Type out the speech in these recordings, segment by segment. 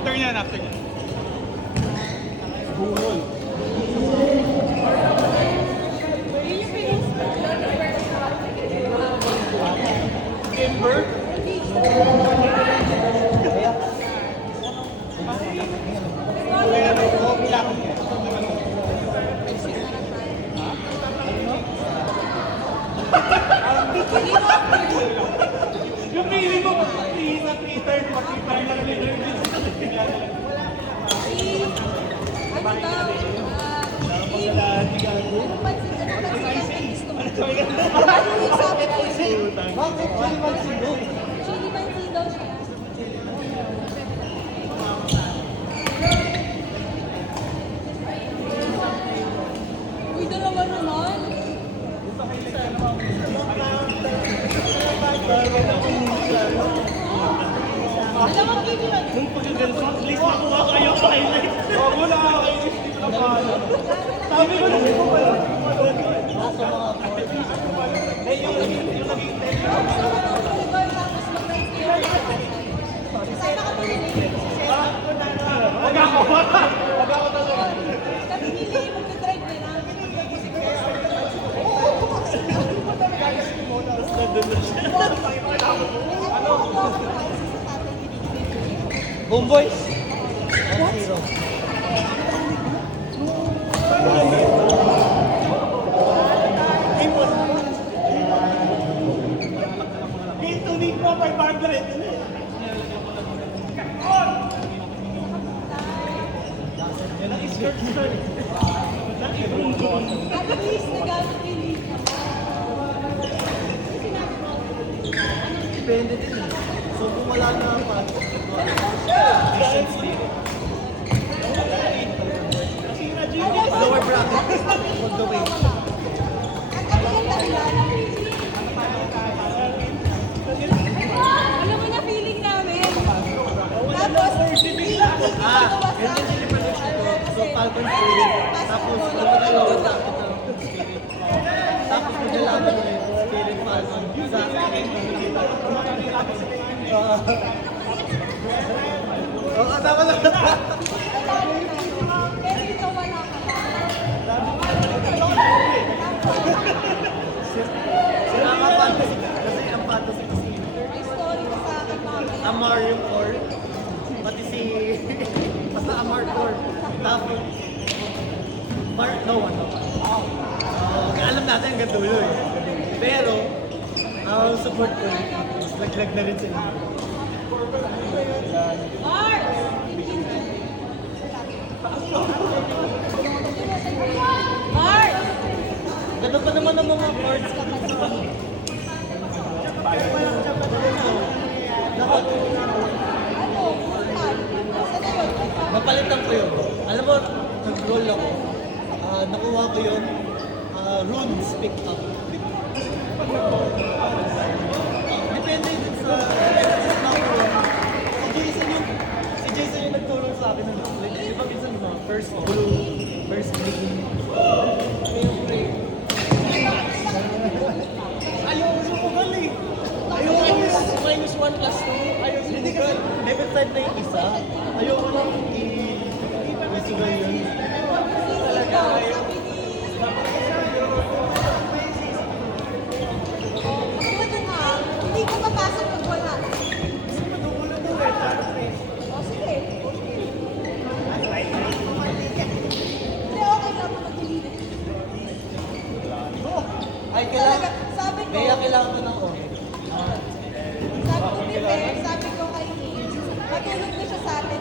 After niyan, after niyan. Bungol. Timber? Yung feeling mo, sa Twitter, pag-ipay lang nila. Uy, dalawa naman. Dalawang game yun. Kung pagkaganto, at least makuha kayo sa highlight. Oo, nakakainis din na paano. Sabi ko lang po pala. Yung naging Wag ako talaga. Kami nili, mag-drive na lang. Homeboys? Game to week mo, 500. Yan ang skirt. At least, nag-alok yung lead naman. Depende din eh. So kung wala na pa, lower bracket, all the way. Alam mo na feeling namin. Tapos, Yun din yung prediction ko. So Falcon Spirit, tapos ano na lower bracket ng Spirit. Tapos maglalaban ulit, Spirit Falcon, sa Oo, tama na. pero ito wala ka pa. Nakaka-fantasy kasi ang fantasy kasi May story ka sa akin mamaya. Amar yung core, pati si basta Amar core, tapos Mark, no one. Alam natin hanggang dulo eh. Pero, ang support ko, laglag na rin sila. Mars! Mars! Ganun pa naman ang mga cards. Ano? Puntan? Saan na yun? Napalitan ko yun. Alam mo, nag-roll ako. Nakuha ko yun. Runes picked up. Depende din sa number. Si Jason yung nagtulong sa akin. Like, di ba minsan first blue, first green. Ayaw mo sumagal eh. Ayaw mo minus 1 plus 2. Ayaw mo hindi kasi level 5 na yung isa. Ayaw ko lang i-sugal yun. Talaga ayaw. Hindi ko papasok pag wala. O sige. Hindi, okay lang ako mag-delete. Ay, kailangan. Sabi ko, Kaya kailangan ko ng oras. sabi ko kay Nick, matulog na siya sa atin.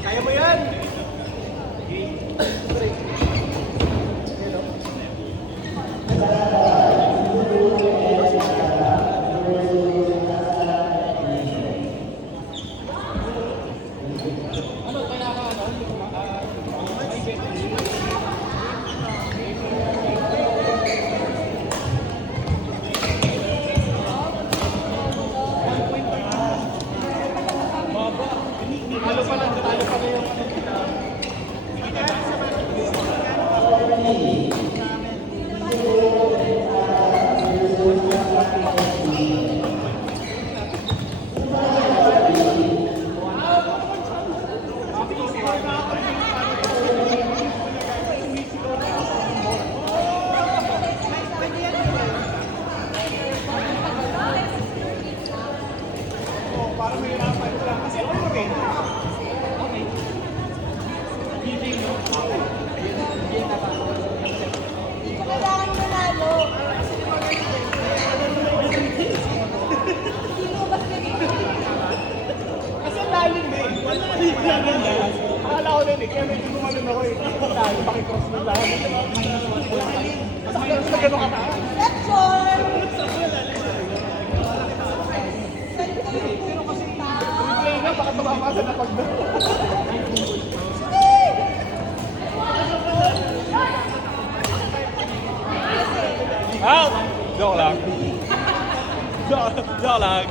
Kaya mo yan! Kailangan manalo. Sino ba sila? Kasi ang lalim eh. Wala lang ganda. Akala ko din eh. Kaya medyo gumanon ako eh. Lalim, pakicross mo lang. Mas malalim na gano'ng kataas. Section! Saan kayo pupunta? Play na, baka tumamasa na pag Out! Joke lang. Joke lang.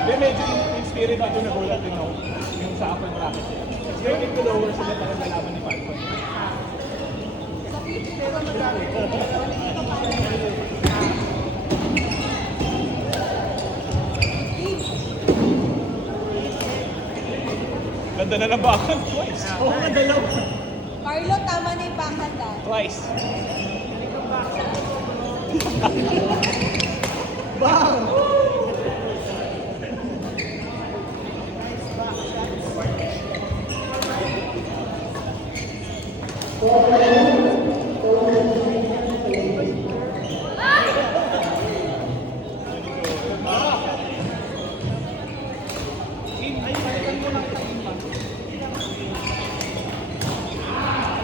Hindi, medyo in spirit ako nagulat din ako yung sa upper bracket. Going to lower sila para nalaman ni Falcon. Ganda na ng backhand twice. Oo nga, dalawa. Carlo, tama na yung backhand ah. Twice. Bang!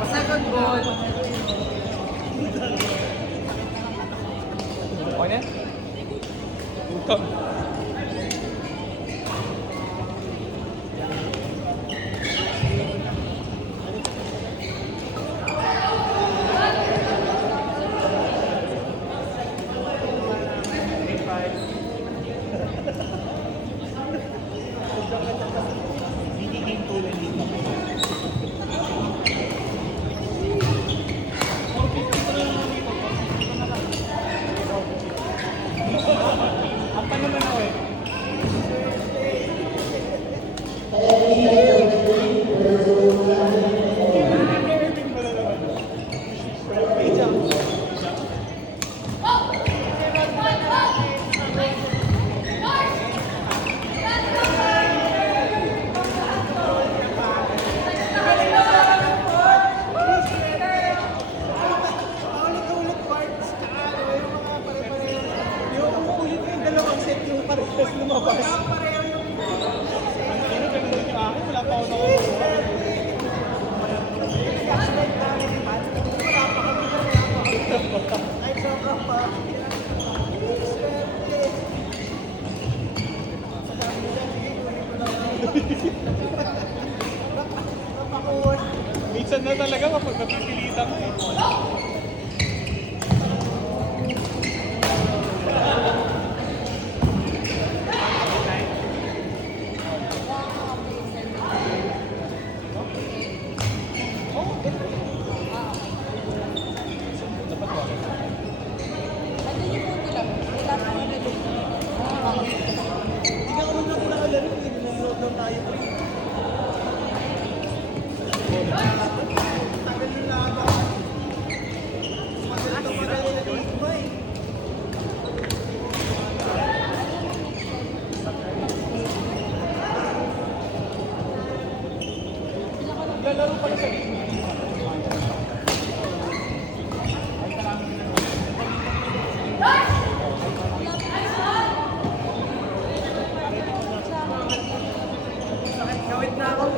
Second ball. Okay na? Utang. Apa naman ako eh? Minsan na talaga kapag napipilitan mo eh. pala sa Kawit na ako.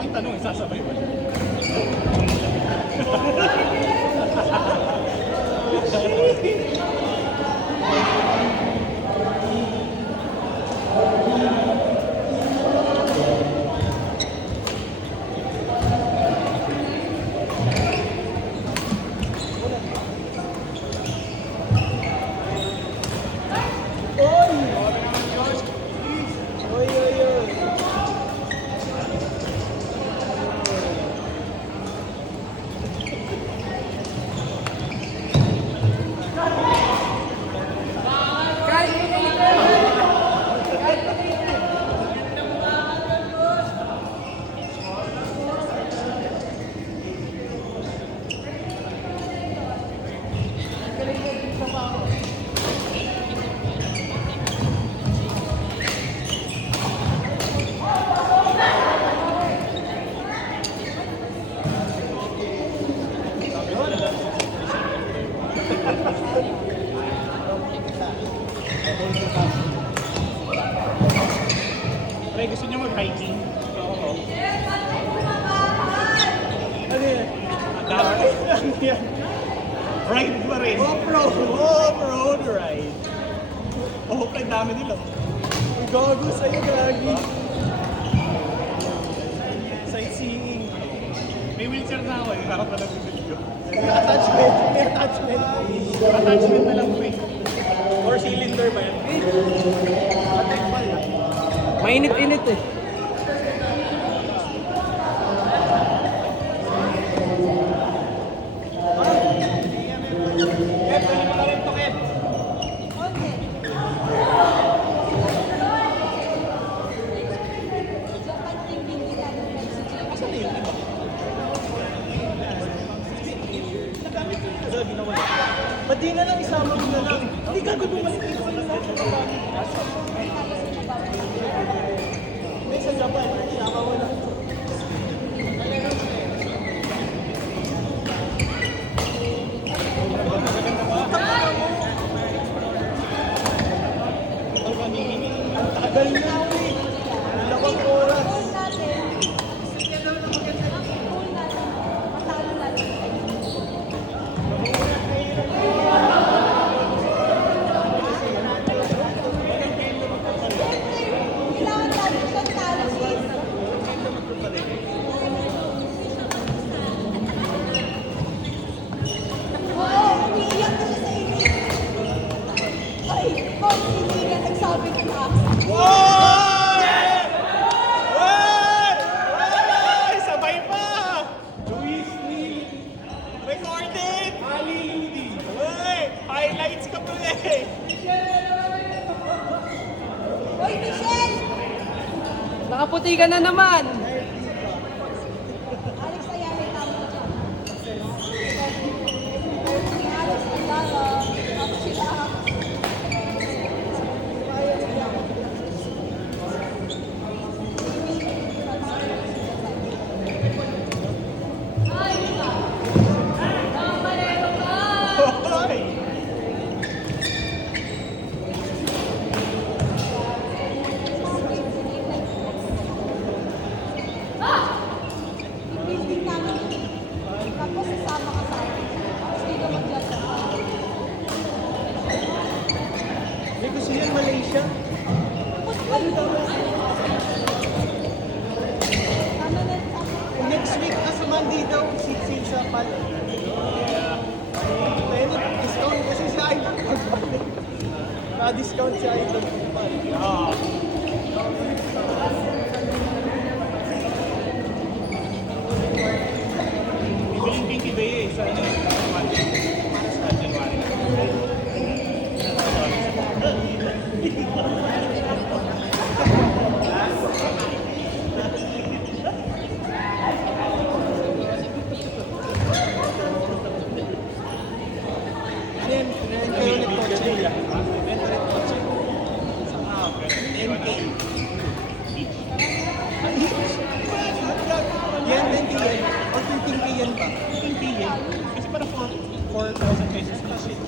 Ang tanong, sasabay ba? Pre, gusto niyo mag-hiking? Oo. Ano yan? Ano yan? Ride pa rin. Off-road. Off-road ride. Oh, kay dami nila. Gago sa'yo, gagi. Sightseeing. May wheelchair na ako eh. Harap na lang yung video. Attachment. May attachment. Attachment na lang po eh. Or cylinder ba yan? Mainit-init eh. Kev, dali mo na rin to, Kev. Okay. Japan tingin nila ng Mexico. Asan na yung iba? Nagamit ko yung sabi na wala. Ba't di na lang isama mo na lang? Hindi gago bumalik dito sa lahat ng kapatid. May sa Japan, isama mo na. Tagal na eh. Dalawang oras. Goal natin. Goal natin. Matalo natin. Kailangan natin siyang talo, sis. Oo, umiiyak na siya sa init. Ay, Coach, hindi na nagsabi ka na. Woy! Woy! Woy! Sabay pa! Luis Neal. Recorded! Ali Ludi. Woy! Highlights ka pa eh! Hoy, Michelle! Nakaputi ka na naman. Alex Ayala, tama na siya. Si Alex Ayala, tapos sila. Hoy! Building namin. Tapos sasama ka sa akin. Tapos dito magdadala. May gusto yan Malaysia? Tapos kayo. Tama na, tama. Next week, sa Monday daw, sit-sit sa pal. Kaya discount kasi si Idol. Discount si Idol. Bibiling Pinky Bay eh, sa Monday. Sa January. Kasi para 4,000 pesos na shit.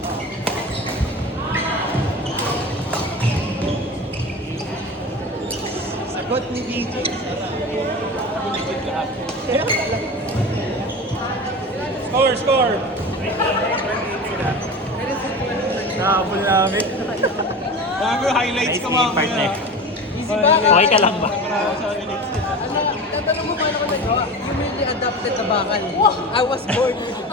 Sagot ni DJ. Legit lahat. Score! Nahabol namin. Bago highlights ka mga kuya. Easy ba? Okay ka lang ba? Tatanong mo paano ko nagawa? Immediately adapted sa bakal. I was born with